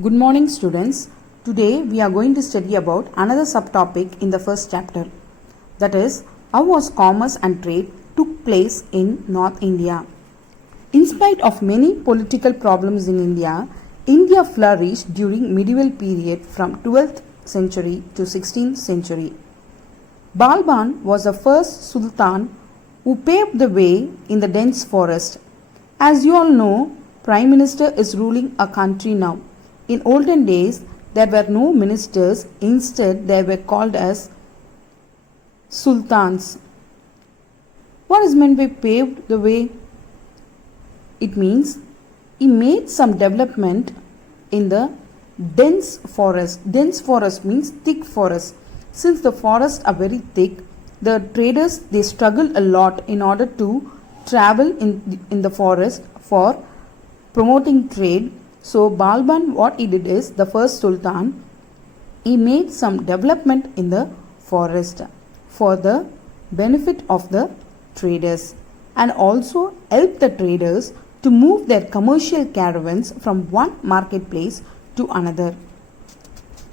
Good morning students. Today we are going to study about another subtopic in the first chapter. That is, how was commerce and trade took place in North India. In spite of many political problems in India, India flourished during medieval period from 12th century to 16th century. Balban was the first sultan who paved the way in the dense forest. As you all know, Prime Minister is ruling a country now. In olden days, there were no ministers, instead they were called as sultans. What is meant by paved the way? It means he made some development in the dense forest. Dense forest means thick forest. Since the forests are very thick, the traders they struggled a lot in order to travel in the forest for promoting trade. So Balban, what he did is, the first sultan, he made some development in the forest for the benefit of the traders and also helped the traders to move their commercial caravans from one marketplace to another.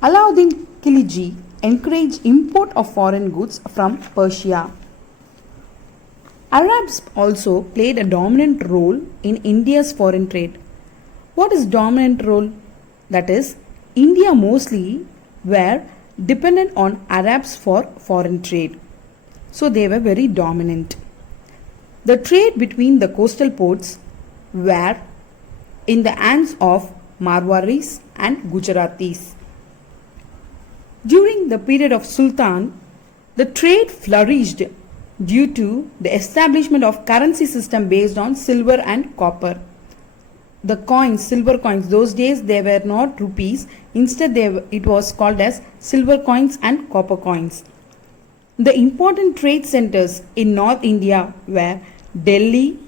Alauddin Khilji encouraged import of foreign goods from Persia. Arabs also played a dominant role in India's foreign trade. What is dominant role? That is, India mostly were dependent on Arabs for foreign trade. So they were very dominant. The trade between the coastal ports were in the hands of Marwaris and Gujaratis. During the period of Sultan, the trade flourished due to the establishment of currency system based on silver and copper. The coins, silver coins, those days they were not rupees, instead it was called as silver coins and copper coins. The important trade centers in North India were Delhi,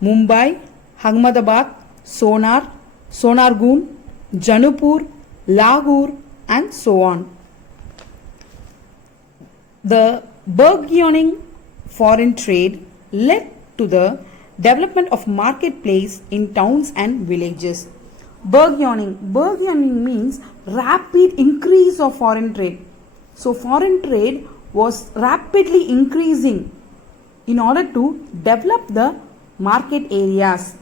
Mumbai, Ahmedabad, Sonargaon, Janupur, Lahore and so on. The burgeoning foreign trade led to the development of marketplace in towns and villages. Burgeoning means rapid increase of foreign trade. So foreign trade was rapidly increasing in order to develop the market areas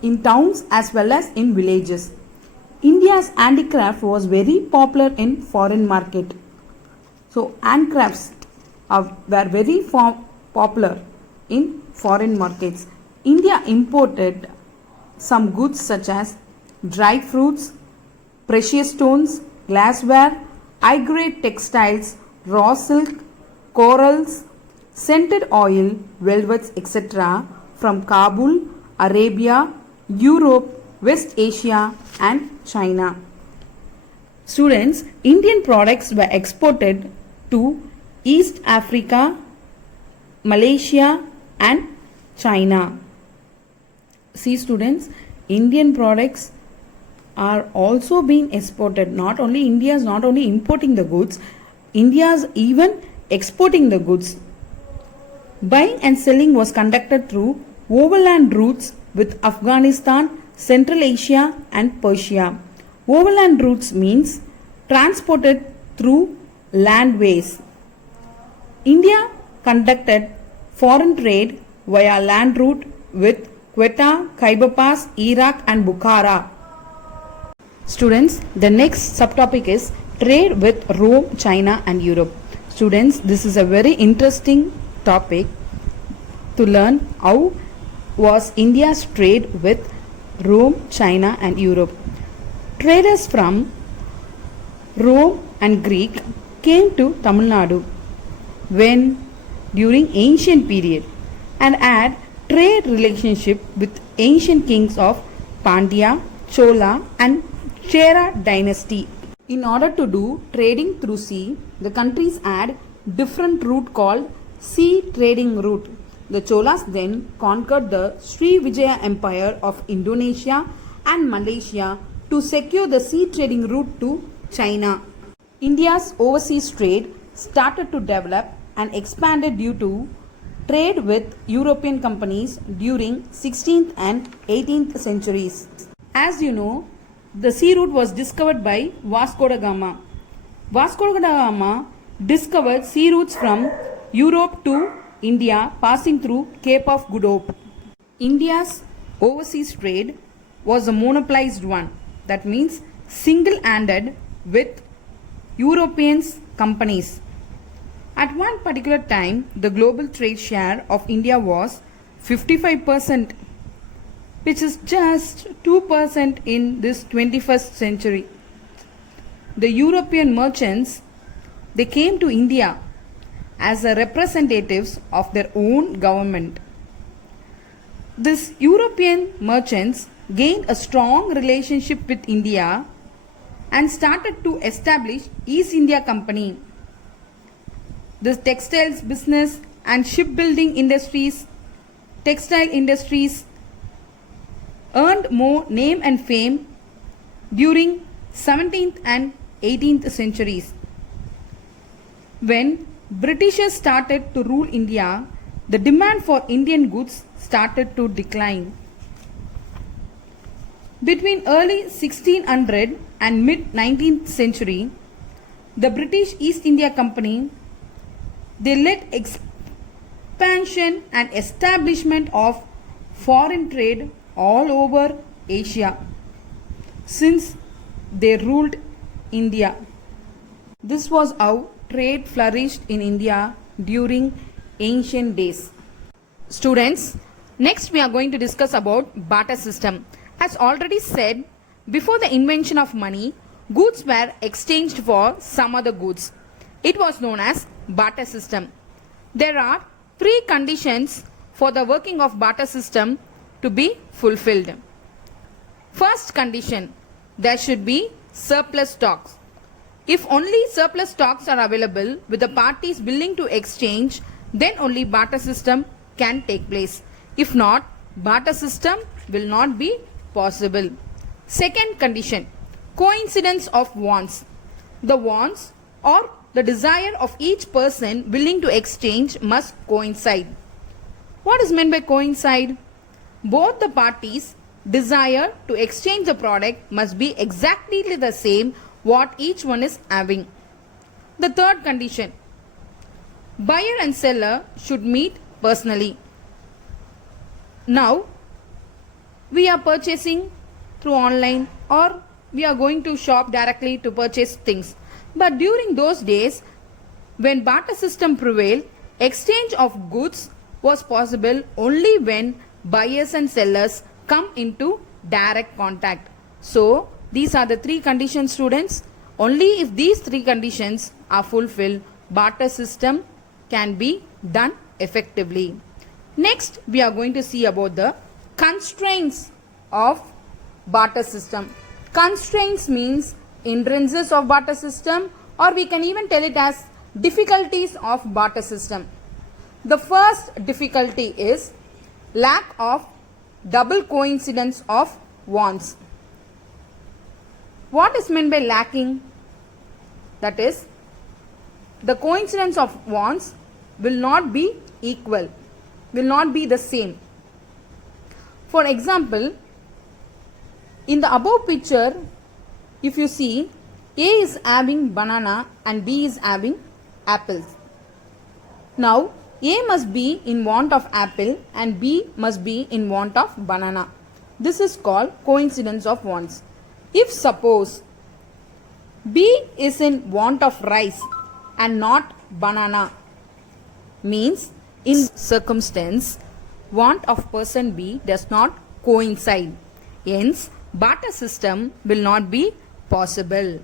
in towns as well as in villages. India's handicraft was very popular in foreign market. So handcrafts were very popular in foreign markets. India imported some goods such as dry fruits, precious stones, glassware, high-grade textiles, raw silk, corals, scented oil, velvets, etc. from Kabul, Arabia, Europe, West Asia and China. Students, Indian products were exported to East Africa, Malaysia and China. See students, Indian products are also being exported. Not only India is not only importing the goods, India is even exporting the goods. Buying and selling was conducted through overland routes with Afghanistan, Central Asia and Persia. Overland routes means transported through landways. India conducted foreign trade via land route with Quetta, Khyber Pass, Iraq and Bukhara. Students, the next subtopic is trade with Rome, China and Europe. Students, this is a very interesting topic to learn how was India's trade with Rome, China and Europe. Traders from Rome and Greek came to Tamil Nadu during ancient period and had trade relationship with ancient kings of Pandya, Chola and Chera dynasty. In order to do trading through sea, the countries had different route called sea trading route. The Cholas then conquered the Sri Vijaya Empire of Indonesia and Malaysia to secure the sea trading route to China. India's overseas trade started to develop and expanded due to trade with European companies during 16th and 18th centuries. As you know, The sea route was discovered by Vasco da Gama. Vasco da Gama discovered sea routes from Europe to India passing through Cape of Good Hope. India's overseas trade was a monopolized one. That means single-handed with European companies. At one particular time, the global trade share of India was 55%, which is just 2% in this 21st century. The European merchants, they came to India as the representatives of their own government. These European merchants gained a strong relationship with India and started to establish East India Company. The textiles business and shipbuilding industries, textile industries earned more name and fame during 17th and 18th centuries. When Britishers started to rule India, the demand for Indian goods started to decline. Between early 1600 and mid 19th century, the British East India Company, they led expansion and establishment of foreign trade all over Asia since they ruled India. This was how trade flourished in India during ancient days. Students, next we are going to discuss about barter system. As already said, before the invention of money, goods were exchanged for some other goods. It was known as barter system. There are three conditions for the working of barter system to be fulfilled. First condition, there should be surplus stocks. If only surplus stocks are available with the parties willing to exchange, then only barter system can take place. If not, barter system will not be possible. Second condition, coincidence of wants. The wants or the desire of each person willing to exchange must coincide. What is meant by coincide? Both the parties' desire to exchange the product must be exactly the same what each one is having. The third condition, buyer and seller should meet personally. Now, we are purchasing through online or we are going to shop directly to purchase things. But during those days, when barter system prevailed, exchange of goods was possible only when buyers and sellers come into direct contact. So, these are the three conditions, students. Only if these three conditions are fulfilled, barter system can be done effectively. Next, we are going to see about the constraints of barter system. Constraints means hindrances of barter system, or we can even tell it as difficulties of barter system. The first difficulty is lack of double coincidence of wants. What is meant by lacking? That is, the coincidence of wants will not be equal, will not be the same. For example, in the above picture, if you see, A is having banana and B is having apples. Now, A must be in want of apple and B must be in want of banana. This is called coincidence of wants. If suppose B is in want of rice and not banana, means in circumstance want of person B does not coincide. Hence, barter system will not be possible.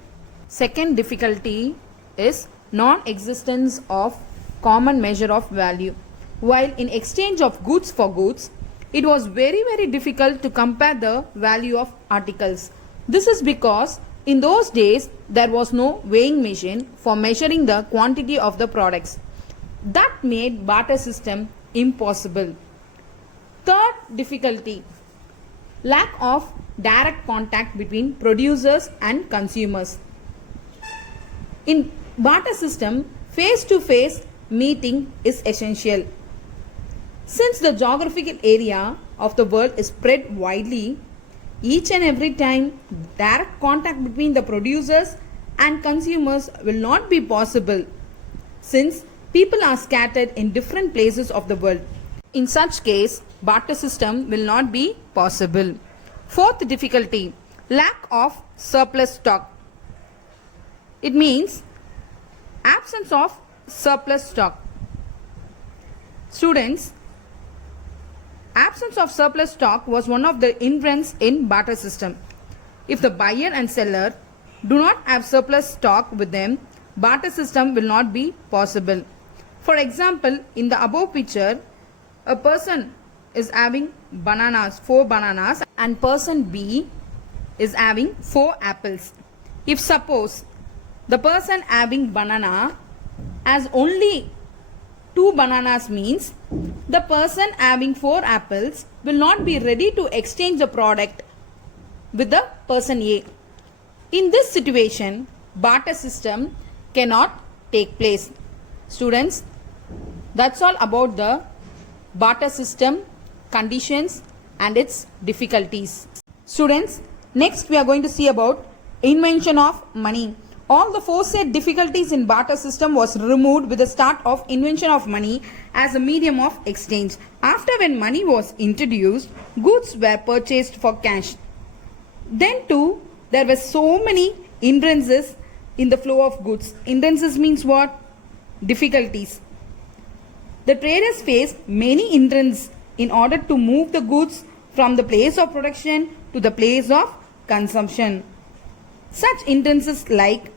Second difficulty is non-existence of common measure of value. While in exchange of goods for goods, it was very difficult to compare the value of articles. This is because in those days there was no weighing machine for measuring the quantity of the products. That made barter system impossible. Third difficulty, lack of direct contact between producers and consumers. In barter system, face-to-face meeting is essential. Since the geographical area of the world is spread widely, Each and every time, direct contact between the producers and consumers will not be possible since people are scattered in different places of the world. In such case, barter system will not be possible. Fourth difficulty, lack of surplus stock. It means absence of surplus stock. Students, absence of surplus stock was one of the hindrances in barter system. If the buyer and seller do not have surplus stock with them, barter system will not be possible. For example, in the above picture, a person is having bananas, 4 bananas, and person B is having 4 apples. If suppose the person having banana has only 2 bananas, means the person having 4 apples will not be ready to exchange the product with the person A. In this situation, barter system cannot take place. Students, that's all about the barter system, conditions and its difficulties. Students, next we are going to see about invention of money. All the foresaid difficulties in barter system was removed with the start of invention of money as a medium of exchange. After when money was introduced, goods were purchased for cash. Then too, there were so many hindrances in the flow of goods. Hindrances means what? Difficulties. The traders faced many hindrances in order to move the goods from the place of production to the place of consumption. Such hindrances like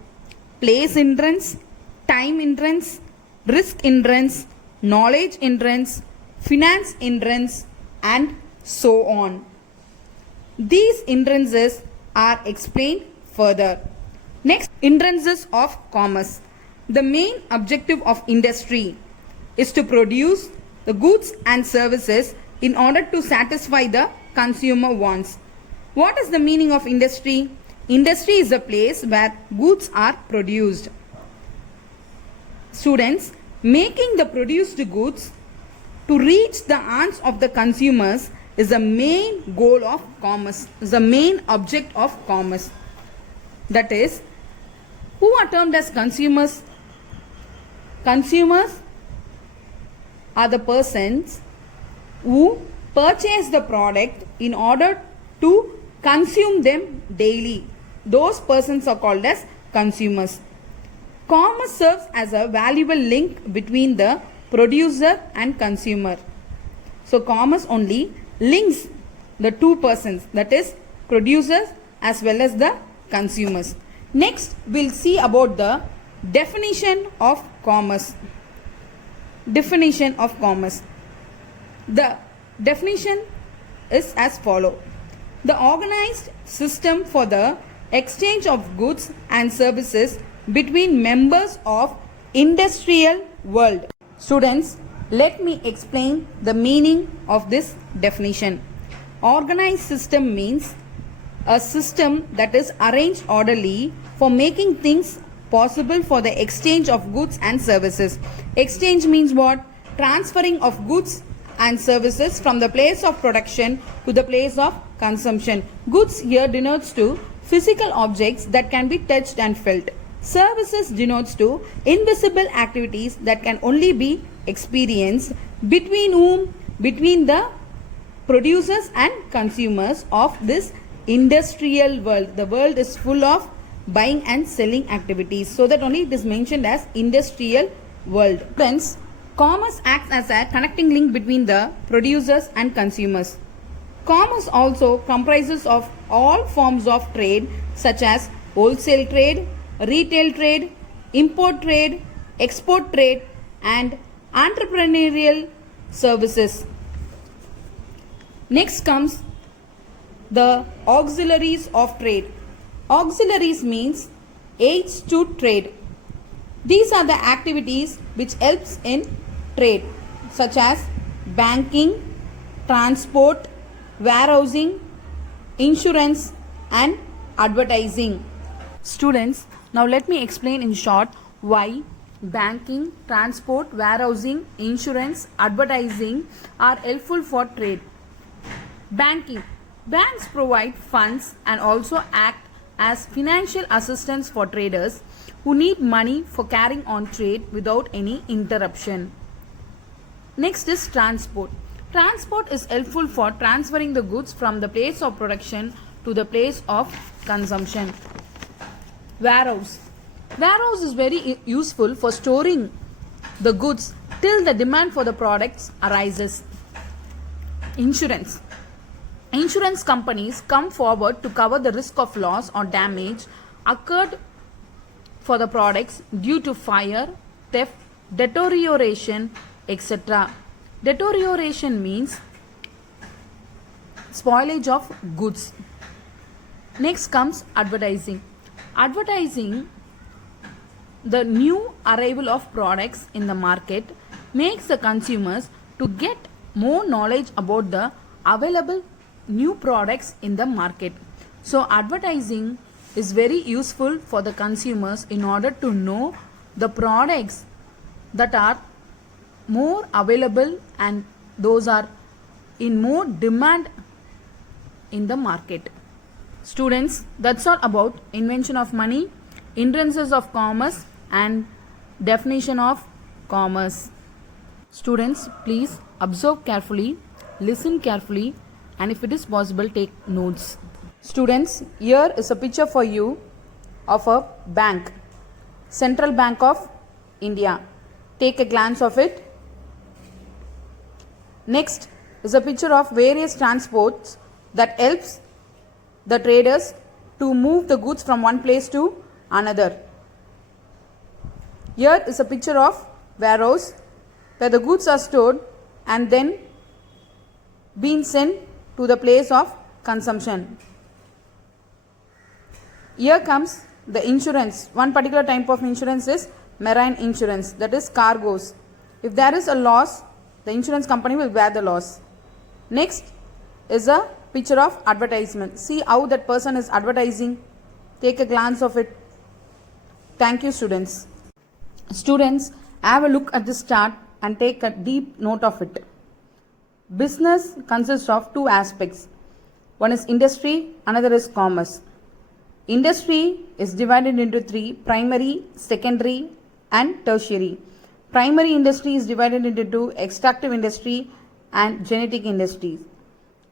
place hindrance, time hindrance, risk hindrance, knowledge hindrance, finance hindrance, and so on. These hindrances are explained further. Next, hindrances of commerce. The main objective of industry is to produce the goods and services in order to satisfy the consumer wants. What is the meaning of industry? Industry is a place where goods are produced. Students, making the produced goods to reach the hands of the consumers is the main goal of commerce, is the main object of commerce. That is, who are termed as consumers? Consumers are the persons who purchase the product in order to consume them daily. Those persons are called as consumers. Commerce serves as a valuable link between the producer and consumer. So commerce only links the two persons, that is producers as well as the consumers. Next, we'll see about the definition of commerce. Definition of commerce. The definition is as follows. The organized system for the exchange of goods and services between members of industrial world. Students, let me explain the meaning of this definition. Organized system means a system that is arranged orderly for making things possible for the exchange of goods and services. Exchange means what? Transferring of goods and services from the place of production to the place of consumption. Goods here denotes to physical objects that can be touched and felt. Services denotes to invisible activities that can only be experienced between whom? Between the producers and consumers of this industrial world. The world is full of buying and selling activities. So that only it is mentioned as industrial world. Friends, commerce acts as a connecting link between the producers and consumers. Commerce also comprises of all forms of trade such as wholesale trade, retail trade, import trade, export trade, and entrepreneurial services. Next comes the auxiliaries of trade. Auxiliaries means aids to trade. These are the activities which helps in trade such as banking, transport, warehousing, insurance and advertising. Students, now let me explain in short why banking, transport, warehousing, insurance, advertising are helpful for trade. Banking. Banks provide funds and also act as financial assistance for traders who need money for carrying on trade without any interruption. Next is transport. Transport is helpful for transferring the goods from the place of production to the place of consumption. Warehouse. Warehouse is very useful for storing the goods till the demand for the products arises. Insurance. Insurance companies come forward to cover the risk of loss or damage occurred for the products due to fire, theft, deterioration, etc. Deterioration means spoilage of goods. Next comes advertising. Advertising the new arrival of products in the market makes the consumers to get more knowledge about the available new products in the market. So advertising is very useful for the consumers in order to know the products that are more available and those are in more demand in the market. Students, that's all about invention of money, hindrances of commerce and definition of commerce. Students, please observe carefully, listen carefully, and if it is possible, take notes. Students, here is a picture for you of a bank, Central Bank of India. Take a glance of it. Next is a picture of various transports that helps the traders to move the goods from one place to another. Here is a picture of warehouse where the goods are stored and then being sent to the place of consumption. Here comes the insurance. One particular type of insurance is marine insurance, that is cargoes. If there is a loss, the insurance company will bear the loss. Next is a picture of advertisement. See how that person is advertising. Take a glance of it. Thank you, students. Students, have a look at this chart and take a deep note of it. Business consists of two aspects. One is industry, another is commerce. Industry is divided into three: primary, secondary and tertiary. Primary industry is divided into two: extractive industry and genetic industries.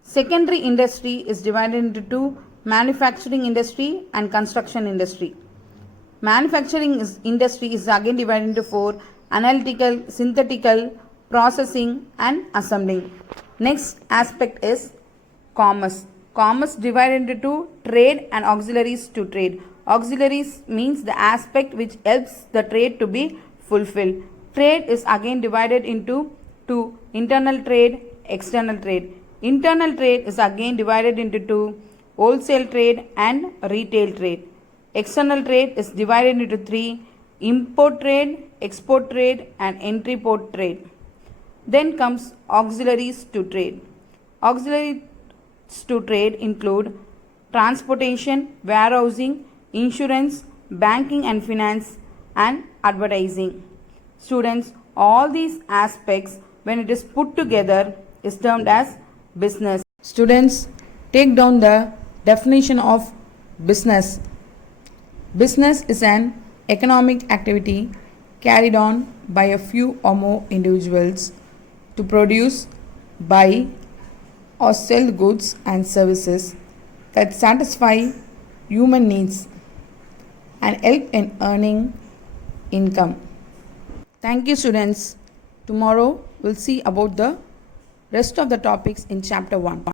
Secondary industry is divided into two: manufacturing industry and construction industry. Manufacturing industry is again divided into four: analytical, synthetical, processing and assembling. Next aspect is commerce. Commerce divided into two: trade and auxiliaries to trade. Auxiliaries means the aspect which helps the trade to be fulfilled. Trade is again divided into two: internal trade, external trade. Internal trade is again divided into two: wholesale trade and retail trade. External trade is divided into three: import trade, export trade and entry port trade. Then comes auxiliaries to trade. Auxiliaries to trade include transportation, warehousing, insurance, banking and finance and advertising. Students, all these aspects when it is put together is termed as business. Students, take down the definition of business. Business is an economic activity carried on by a few or more individuals to produce, buy or sell goods and services that satisfy human needs and help in earning income. Thank you, students. Tomorrow we'll see about the rest of the topics in chapter 1.